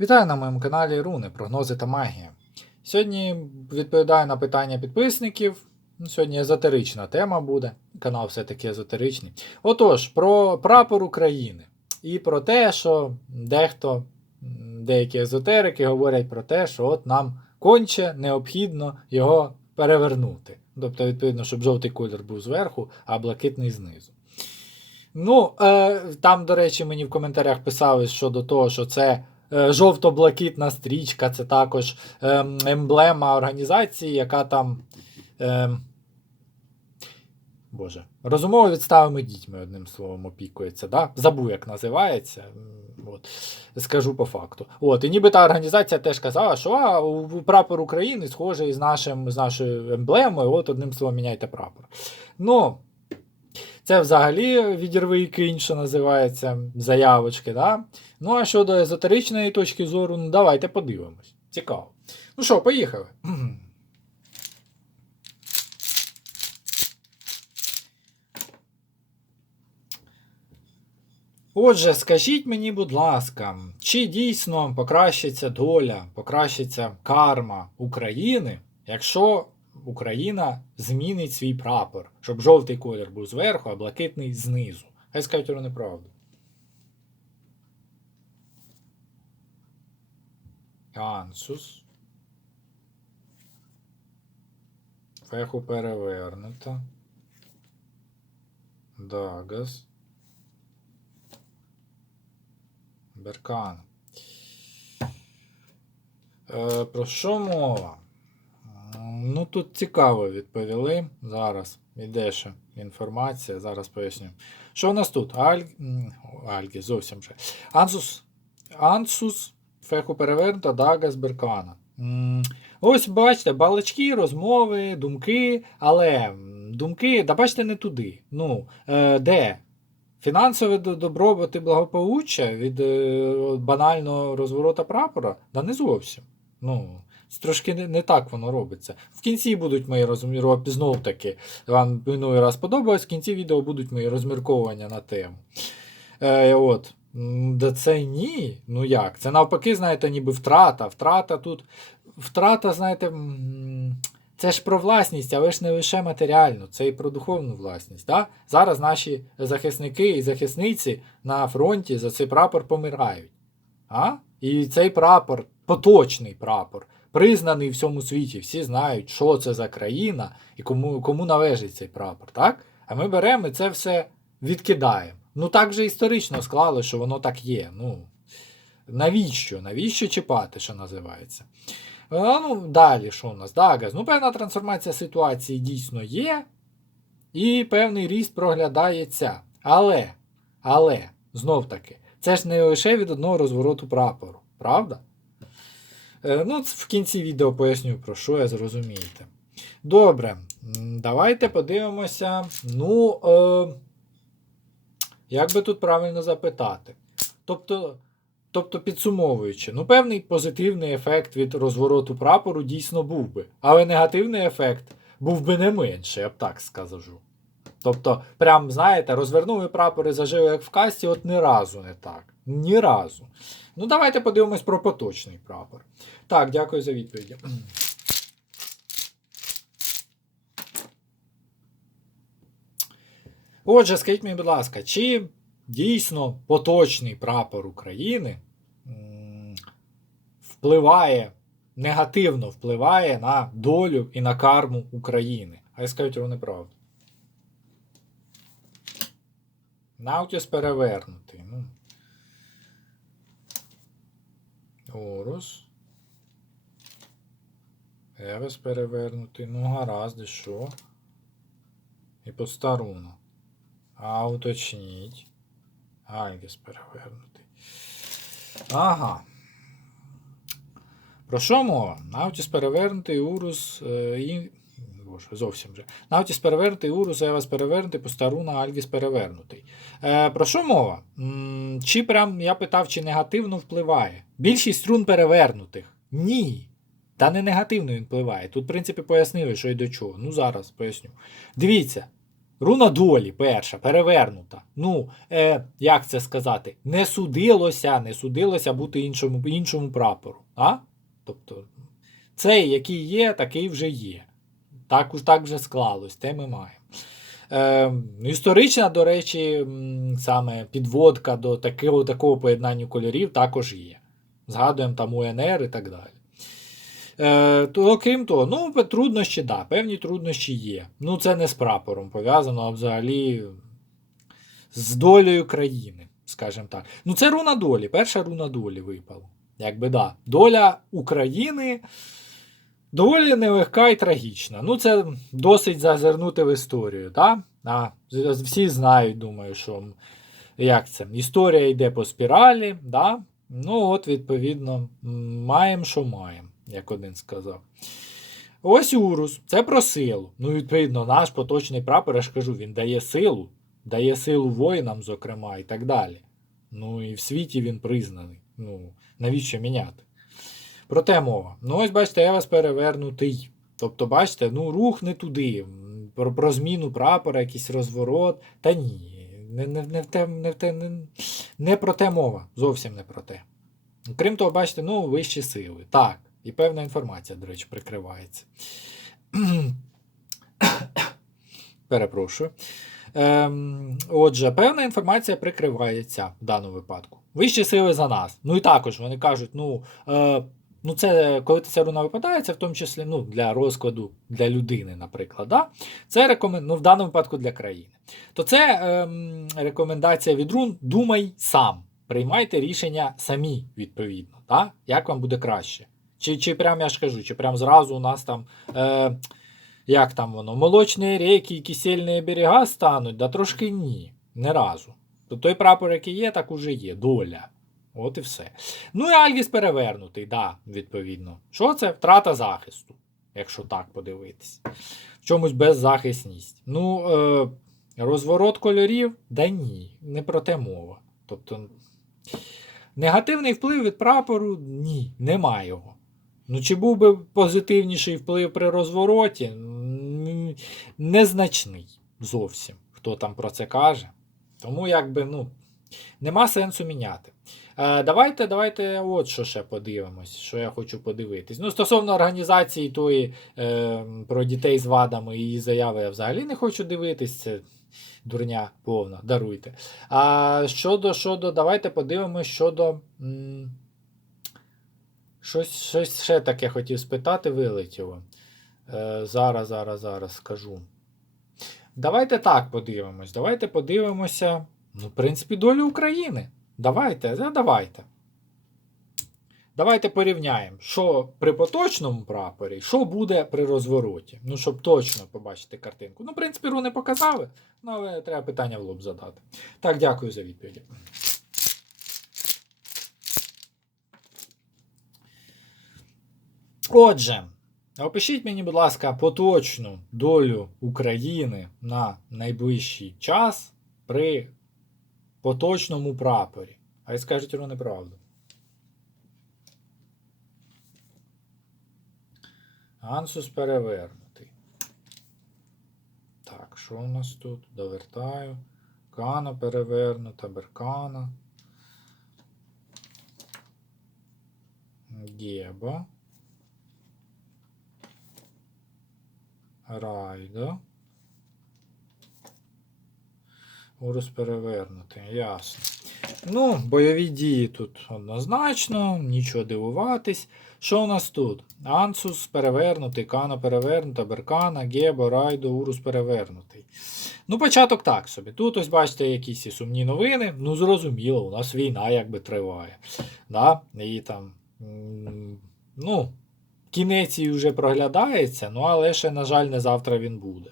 Вітаю на моєму каналі Руни, прогнози та магія. Сьогодні відповідаю на питання підписників. Ну, Сьогодні езотерична тема буде. Канал все-таки езотеричний. Отож, про прапор України і про те, що дехто, деякі езотерики говорять про те, що от нам конче необхідно його перевернути. Тобто, відповідно, щоб жовтий колір був зверху, а блакитний знизу. Ну, е, там, до речі, мені в коментарях писали щодо того, що це жовто-блакитна стрічка, це також ем, емблема організації, яка там. Ем, Боже, розумово відставими дітьми, одним словом, опікується. Да? Забув, як називається. От. Скажу по факту. От, і ніби та організація теж казала, що а, у прапор України схожий з, нашим, з нашою емблемою, от одним словом, міняйте прапор. Ну, це взагалі відірви і кинь, що називається, заявочки. Да? Ну, а щодо езотеричної точки зору, ну давайте подивимось. Цікаво. Ну що, поїхали. Отже, скажіть мені, будь ласка, чи дійсно покращиться доля, покращиться карма України, якщо Україна змінить свій прапор, щоб жовтий колір був зверху, а блакитний знизу? Хай скажуть вони правду. Ансус. Феху перевернуто. Дагас. Беркан. Е, про що мова? Ну, тут цікаво відповіли. Зараз іде ще інформація, зараз поясню. Що у нас тут? Аль... м, Альги, зовсім же. Ансус. Ансус, феху перевернута, Дагас, Беркана. Ось бачите, балачки, розмови, думки, але думки, да бачите, не туди. Ну, е, де? Фінансове добробут і благополуччя від е, банального розворота прапора? Да не зовсім. Ну, трошки не, не так воно робиться. В кінці будуть мої розмірковання, знов таки, вам минулий раз подобалось, в кінці відео будуть мої розмірковування на тему. Е, от. Да це ні. Ну як? Це навпаки, знаєте, ніби втрата. Втрата тут. Втрата, знаєте, це ж про власність, але ж не лише матеріальну, це і про духовну власність. Да? Зараз наші захисники і захисниці на фронті за цей прапор помирають. А? І цей прапор, поточний прапор, признаний в всьому світі. Всі знають, що це за країна і кому, кому належить цей прапор. Так? А ми беремо і це все відкидаємо. Ну так же історично склали, що воно так є. Ну, навіщо? Навіщо чіпати, що називається? Ну, далі, що у нас? Дагаз. Ну, певна трансформація ситуації дійсно є, і певний ріст проглядається. Але, але, знов таки, це ж не лише від одного розвороту прапору, правда? Е, ну, в кінці відео поясню, про що я зрозумієте. Добре, давайте подивимося. Ну, е, як би тут правильно запитати? Тобто. Тобто, підсумовуючи, ну певний позитивний ефект від розвороту прапору дійсно був би, але негативний ефект був би не менше, я б так скажу. Тобто, прям, знаєте, розвернули прапор і зажили як в касті, от ні разу не так. Ні разу. Ну, давайте подивимось про поточний прапор. Так, дякую за відповіді. Отже, скажіть мені, будь ласка, чи дійсно поточний прапор України впливає, негативно впливає на долю і на карму України? А я скажуть вони правду. Наутіс перевернутий. Ну. Орус. Евес перевернутий. Ну, гаразд, і що? І постаруну. А уточніть. Альгіс перевернутий. Ага. Про що мова? Навтіс перевернутий, Урус е. Боже, зовсім же. Наутіс перевернутий, Урус, Евас перевернутий, Постаруна, Альгіс перевернутий. Е, про що мова? М, чи прям я питав, чи негативно впливає? Більшість струн перевернутих. Ні. Та не негативно він впливає. Тут, в принципі, пояснили, що й до чого. Ну, зараз поясню. Дивіться. Руна долі, перша, перевернута. Ну, е, як це сказати? Не судилося, не судилося бути іншому, іншому прапору. А? Тобто, цей, який є, такий вже є. Так, так вже склалось, те ми маємо. Е, історична, до речі, саме підводка до такого, такого поєднання кольорів також є. Згадуємо там УНР і так далі. Е, то, окрім того, ну, труднощі, да, певні труднощі є. Ну, це не з прапором пов'язано, а взагалі з долею країни, скажімо так. Ну, це руна долі, перша руна долі випала. Якби да. Доля України доволі нелегка і трагічна. Ну, це досить зазирнути в історію, так? А, всі знають, думаю, що як це? Історія йде по спіралі, да? ну от, відповідно, маємо, що маємо, як один сказав. Ось Урус, це про силу. Ну, відповідно, наш поточний прапор, я ж кажу, він дає силу, дає силу воїнам, зокрема, і так далі. Ну і в світі він признаний. Ну, навіщо міняти? Проте мова. Ну, ось бачите, я вас перевернутий. Тобто, бачите, ну, рух не туди. Про, про зміну прапора, якийсь розворот. Та ні, не, не, не, те, не, те, не, не про те мова. Зовсім не про те. Крім того, бачите, ну, вищі сили. Так. І певна інформація, до речі, прикривається. Перепрошую. Ем, отже, певна інформація прикривається в даному випадку. Вищі сили за нас. Ну і також вони кажуть, ну, е, ну це коли ця руна випадає, це в тому числі ну, для розкладу для людини, наприклад. Да? Це рекомен... ну, в даному випадку для країни. То це ем, рекомендація від рун думай сам. Приймайте рішення самі, відповідно. Да? Як вам буде краще? Чи, чи прям я ж кажу, чи прям зразу у нас там. Е, як там воно, молочні ріки і кисельні берега стануть, да трошки ні, не разу. То той прапор, який є, так уже є, доля. От і все. Ну і Альгіс перевернутий, да, відповідно. Що це? Втрата захисту, якщо так подивитись. В чомусь беззахисність. Ну, е, розворот кольорів, да ні, не про те мова. Тобто, негативний вплив від прапору ні, нема його. Ну, чи був би позитивніший вплив при розвороті? Незначний зовсім, хто там про це каже. Тому якби, ну, нема сенсу міняти. Е, давайте, давайте от що ще подивимось, що я хочу подивитись. Ну, стосовно організації тої е, про дітей з вадами її заяви я взагалі не хочу дивитись. Це дурня повна, даруйте. А щодо, щодо, давайте подивимось щодо. м, Щось, щось ще таке хотів спитати, вилетіло. Е, зараз, зараз, зараз скажу. Давайте так подивимось. Давайте подивимося. Ну, в принципі, долю України. Давайте, да, давайте. Давайте порівняємо, що при поточному прапорі, що буде при розвороті. Ну, щоб точно побачити картинку. Ну, в принципі, руни показали, ну, але треба питання в лоб задати. Так, дякую за відповіді. Отже, опишіть мені, будь ласка, поточну долю України на найближчий час при поточному прапорі. А й скажіть про неправду. Ансус перевернутий. Так, що у нас тут? Довертаю. Кана перевернута, беркана. Геба. Райдо. Урус перевернутий, ясно. Ну, бойові дії тут однозначно, нічого дивуватись. Що у нас тут? Ансус перевернутий, Кана перевернута, Беркана, Гебо, Райдо, Урус перевернутий. Ну, початок так собі. Тут ось бачите якісь сумні новини. Ну, зрозуміло, у нас війна якби триває. Да? І там, ну, кінець її вже проглядається, ну але ще, на жаль, не завтра він буде.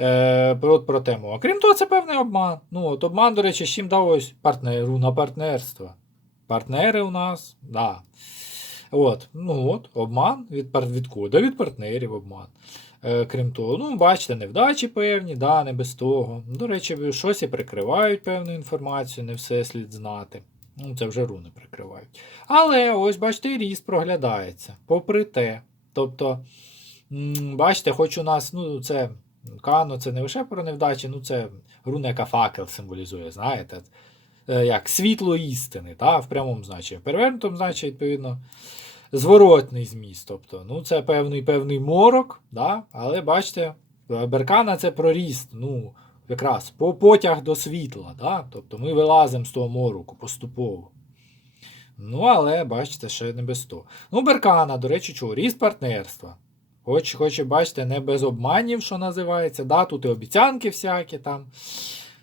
Е, про тему. Крім того, це певний обман. Ну, от обман, до речі, з чим дав ось партнеру на партнерство. Партнери у нас, да. От, ну от, обман від, від кого? Да від партнерів обман. Е, крім того, ну, бачите, невдачі певні, да, не без того. До речі, щось і прикривають певну інформацію, не все слід знати. Ну, це вже руни прикривають. Але ось, бачите, ріст проглядається. Попри те. Тобто, бачите, хоч у нас, ну, це Кано це не лише про невдачі, ну це руна, яка факел символізує, знаєте. Е, Як світло істини, та, в прямому значенні. Перевернутому значенні, відповідно, зворотний зміст. Тобто, ну, це певний певний морок, да? але бачите, беркана це про ріст. Ну, якраз по потяг до світла. Да? Тобто ми вилазимо з того мороку поступово. Ну, але бачите, ще не без того. Ну, беркана, до речі, чого? Ріст партнерства. Хоч, хоч бачите, не без обманів, що називається. Да? Тут і обіцянки всякі там,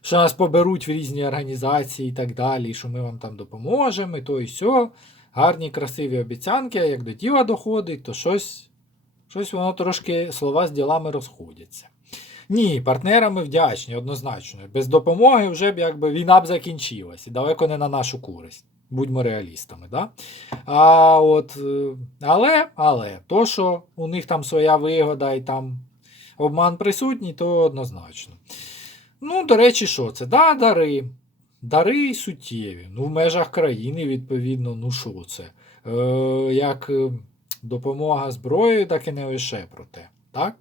що нас поберуть в різні організації і так далі, і що ми вам там допоможемо, і то і сьо. Гарні, красиві обіцянки, а як до діла доходить, то щось, щось воно трошки слова з ділами розходяться. Ні, партнерами вдячні, однозначно. Без допомоги вже б якби війна б закінчилась і далеко не на нашу користь. Будьмо реалістами. Да? А от, е, але, але, то, що у них там своя вигода і там обман присутній, то однозначно. Ну, до речі, що це? Да, дари. Дари суттєві. Ну, в межах країни, відповідно, ну що це? Е, як е, допомога зброєю, так і не лише про те. Так?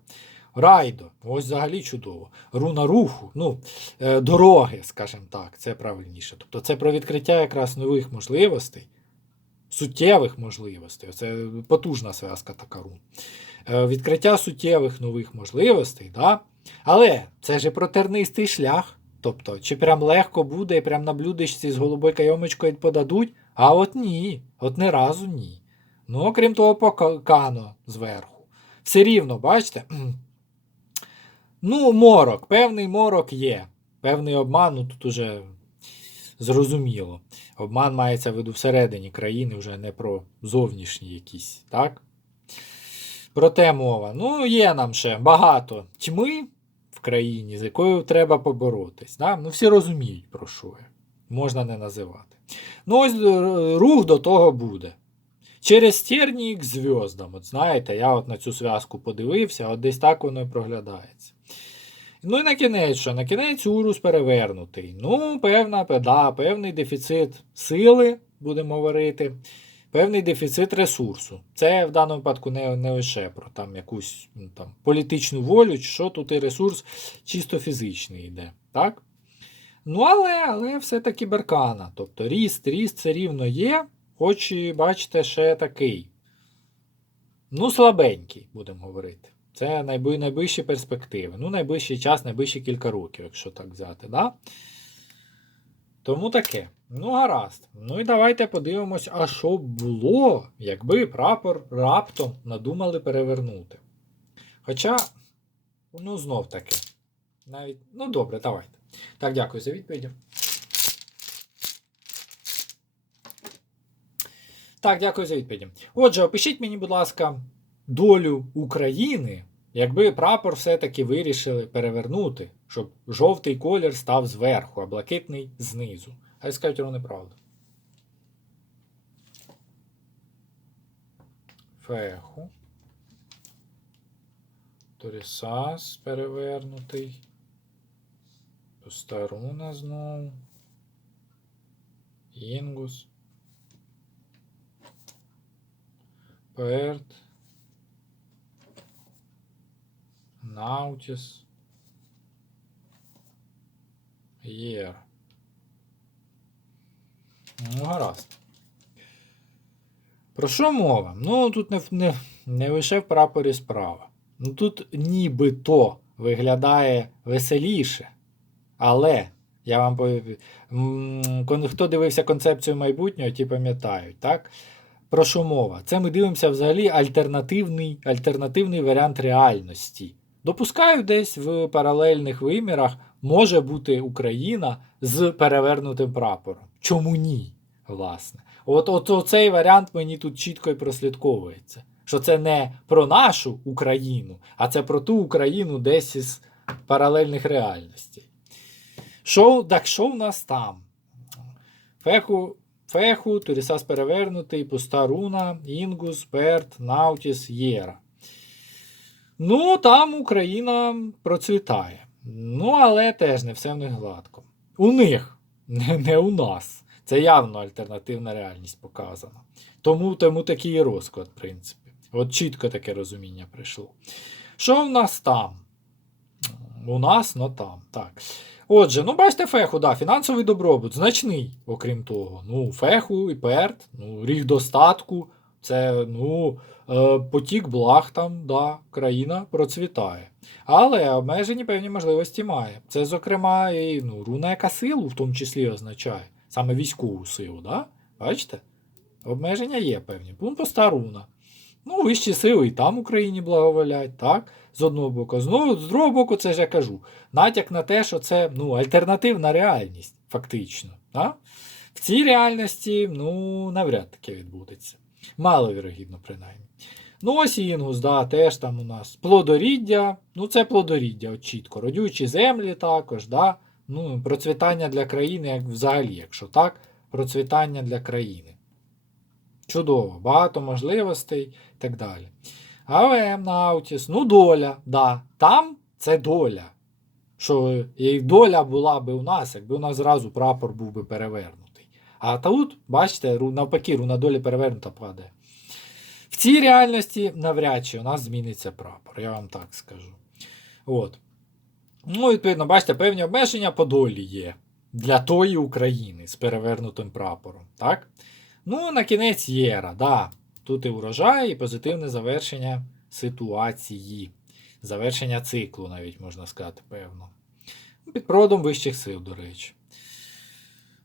Райдо, ось взагалі чудово. Руна руху, ну, е, дороги, скажімо так, це правильніше. Тобто це про відкриття якраз нових можливостей, суттєвих можливостей. Це потужна зв'язка така рун. Е, відкриття суттєвих нових можливостей, да? але це ж про тернистий шлях. Тобто, чи прям легко буде і прям на блюдечці з голубою кайомочкою подадуть, а от ні, от не разу ні. Ну, окрім того, покано зверху. Все рівно, бачите? Ну, морок, певний морок є. Певний обман, ну тут уже зрозуміло. Обман мається в виду всередині країни, вже не про зовнішні якісь, так? Проте мова. Ну, є нам ще багато тьми в країні, з якою треба поборотись. Да? Ну, всі розуміють, про що я. Можна не називати. Ну, ось е, рух до того буде. Через тернії к зв'яздам. От знаєте, я от на цю зв'язку подивився, от десь так воно і проглядається. Ну і на кінець, що на кінець урус перевернутий. Ну, певна, да, певний дефіцит сили, будемо говорити, певний дефіцит ресурсу. Це в даному випадку не, не лише про там якусь ну, там, політичну волю, чи що тут і ресурс чисто фізичний йде. так? Ну, але, але все-таки беркана. Тобто ріст, ріст це рівно є, хоч і, бачите, ще такий. Ну, слабенький, будемо говорити. Це найближчі перспективи. Ну, найближчий час, найближчі кілька років, якщо так взяти. Да? Тому таке. Ну, гаразд. Ну і давайте подивимось, а що було, якби прапор раптом надумали перевернути. Хоча, ну, знов таки. Навіть, ну добре, давайте. Так, дякую за відповіді. Так, дякую за відповіді. Отже, опишіть мені, будь ласка, долю України, якби прапор все-таки вирішили перевернути, щоб жовтий колір став зверху, а блакитний знизу. Хай скажуть воно неправду. Феху. Торісас перевернутий. Постаруна знову. Інгус. Перт. Наутіс. Єр. Ну, гаразд. Про що мова? Ну, тут не, не, не лише в прапорі справа. Ну тут нібито виглядає веселіше. Але, я вам повів, хто дивився концепцію майбутнього, ті пам'ятають, так? Про що мова? Це ми дивимося взагалі альтернативний, альтернативний варіант реальності. Допускаю, десь в паралельних вимірах може бути Україна з перевернутим прапором. Чому ні? Власне. От, от оцей варіант мені тут чітко і прослідковується. Що це не про нашу Україну, а це про ту Україну десь із паралельних реальностей. Що, так що в нас там? Феху, Феху, Турісас перевернутий, пуста руна, Інгус, Перт, Наутіс, Єра. Ну, там Україна процвітає. Ну, але теж не все в них гладко. У них, не, у нас. Це явно альтернативна реальність показана. Тому тому такий і розклад, в принципі. От чітко таке розуміння прийшло. Що в нас там? У нас, ну там. Так. Отже, ну бачите, феху, да, фінансовий добробут, значний, окрім того. Ну, феху і перт, ну, ріг достатку, це ну, потік благ там, да, країна процвітає. Але обмежені певні можливості має. Це, зокрема, і ну, руна, яка силу в тому числі означає, саме військову силу, да? бачите? Обмеження є певні. Пункт руна. Ну, вищі сили і там Україні благоволять, так? З одного боку. Знову, з другого боку, це ж я кажу. Натяк на те, що це ну, альтернативна реальність, фактично. Да? В цій реальності, ну, навряд таке відбудеться. Маловірогідно, принаймні. Ну, ось Інгус, да, теж там у нас плодоріддя. Ну, це плодоріддя, от чітко. Родючі землі також, да? ну, процвітання для країни, як взагалі, якщо так, процвітання для країни. Чудово, багато можливостей і так далі. АВМ Наутіс, ну доля, да. Там це доля. Що і доля була би у нас, якби у нас зразу прапор був би перевернутий. А тут, бачите, навпаки, руна долі перевернута падає. В цій реальності навряд чи у нас зміниться прапор, я вам так скажу. От. Ну, відповідно, бачите, певні обмеження по долі є для тої України з перевернутим прапором. Так? Ну, на кінець єра, да. Тут і урожай, і позитивне завершення ситуації. Завершення циклу, навіть можна сказати, певно. Під проводом вищих сил, до речі.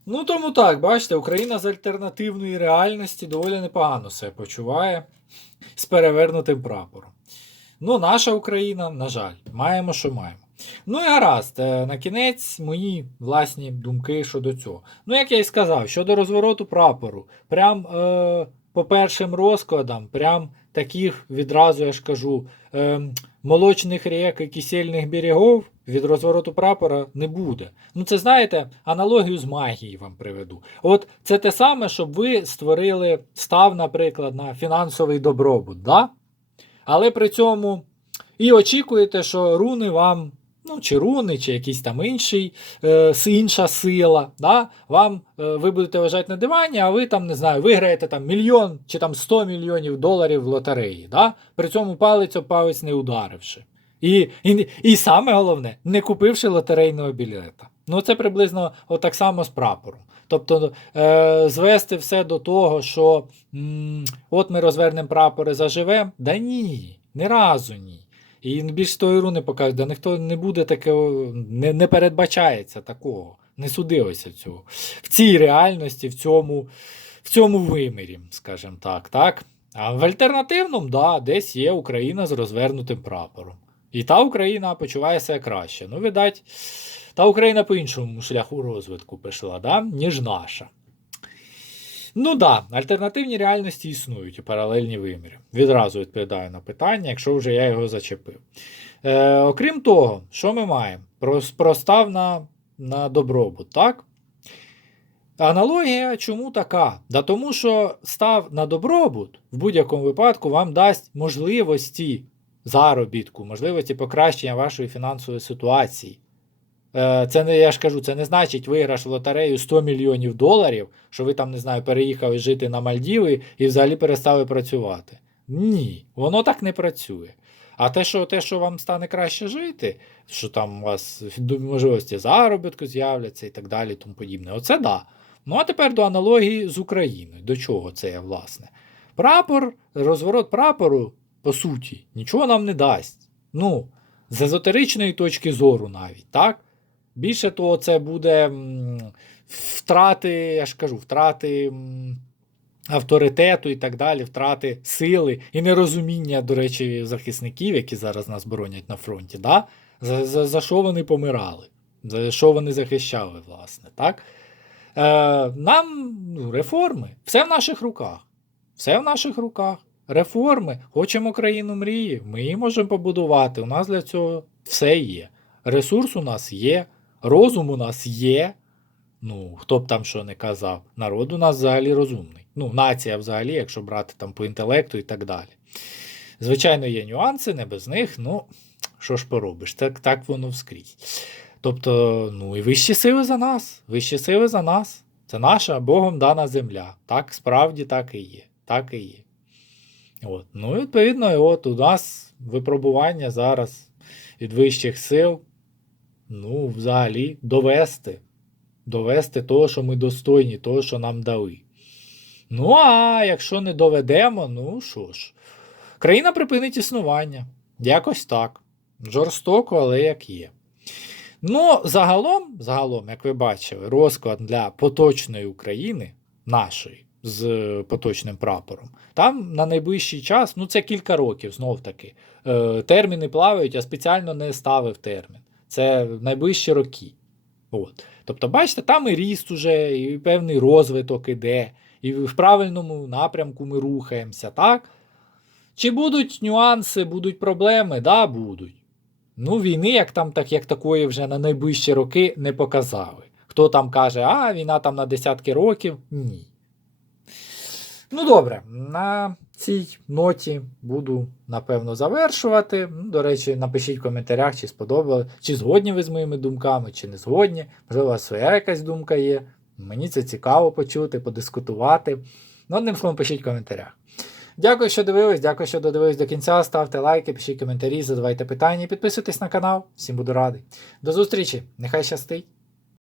Ну, тому так, бачите, Україна з альтернативної реальності доволі непогано себе почуває з перевернутим прапором. Ну, наша Україна, на жаль, маємо, що маємо. Ну і гаразд, е, на кінець мої власні думки щодо цього. Ну, як я і сказав, щодо розвороту прапору, прям е, по першим розкладам, прям таких відразу я ж кажу, е, молочних рік і кисельних берегов від розвороту прапора не буде. Ну, це знаєте, аналогію з магією вам приведу. От це те саме, щоб ви створили став, наприклад, на фінансовий добробут, да? але при цьому і очікуєте, що руни вам ну, чи руни, чи якийсь там інший, е, інша сила, да? вам е, ви будете лежати на дивані, а ви там, не знаю, виграєте там мільйон чи там 100 мільйонів доларів в лотереї. Да? При цьому палець об палець не ударивши. І, і, і саме головне, не купивши лотерейного білета. Ну, це приблизно отак само з прапором. Тобто е, звести все до того, що м, от ми розвернемо прапори заживемо. Да ні, ні разу ні. І більш тої руни покажуть, да ніхто не буде такого, не, не передбачається такого, не судилося цього. В цій реальності, в цьому, в цьому вимірі, скажімо так, так. А в альтернативному, да, десь є Україна з розвернутим прапором. І та Україна почуває себе краще. Ну, видать, та Україна по іншому шляху розвитку пішла, да, ніж наша. Ну да, альтернативні реальності існують і паралельні виміри. Відразу відповідаю на питання, якщо вже я його зачепив. Е, окрім того, що ми маємо? Простав на, на добробут, так? Аналогія чому така? Да тому що став на добробут в будь-якому випадку вам дасть можливості заробітку, можливості покращення вашої фінансової ситуації. Е, Це не я ж кажу, це не значить виграш в лотерею 100 мільйонів доларів, що ви там, не знаю, переїхали жити на Мальдіви і взагалі перестали працювати. Ні, воно так не працює. А те, що те, що вам стане краще жити, що там у вас можливості заробітку з'являться і так далі, тому подібне. Оце да. Ну а тепер до аналогії з Україною. До чого це є, власне? Прапор, розворот прапору, по суті, нічого нам не дасть. Ну, з езотеричної точки зору навіть, так? Більше того, це буде втрати, я ж кажу, втрати авторитету і так далі, втрати сили і нерозуміння, до речі, захисників, які зараз нас боронять на фронті, да? за, за, за що вони помирали, за що вони захищали, власне. так? Е, нам ну, реформи, все в наших руках. Все в наших руках. Реформи. Хочемо країну мрії, ми її можемо побудувати. У нас для цього все є. Ресурс у нас є, розум у нас є. Ну, хто б там що не казав, народ у нас взагалі розумний. Ну, нація взагалі, якщо брати там по інтелекту і так далі. Звичайно, є нюанси, не без них, ну, що ж поробиш, так, так воно вскрізь. Тобто, ну і вищі сили за нас, вищі сили за нас. Це наша Богом дана земля. Так, справді так і є. Так і є. От. Ну, і відповідно, от у нас випробування зараз від вищих сил, ну, взагалі, довести. Довести того, що ми достойні, того, що нам дали. Ну, а якщо не доведемо, ну що ж, країна припинить існування. Якось так. Жорстоко, але як є. Ну, загалом, загалом, як ви бачили, розклад для поточної України, нашої, з е, поточним прапором, там на найближчий час, ну це кілька років, знов таки. Е, терміни плавають, я спеціально не ставив термін. Це найближчі роки. От. Тобто, бачите, там і ріст уже, і певний розвиток іде, і в правильному напрямку ми рухаємося, так? Чи будуть нюанси, будуть проблеми? Да, будуть. Ну, війни, як там так, як такої вже на найближчі роки не показали. Хто там каже, а війна там на десятки років? Ні. Ну, добре, на цій ноті буду напевно завершувати. Ну, До речі, напишіть в коментарях, чи сподобали, чи згодні ви з моїми думками, чи не згодні. Можливо, у вас своя якась думка є. Мені це цікаво почути, подискутувати. Ну, одним словом, пишіть в коментарях. Дякую, що дивились, дякую, що додивились до кінця. Ставте лайки, пишіть коментарі, задавайте питання, підписуйтесь на канал. Всім буду радий. До зустрічі! Нехай щастить!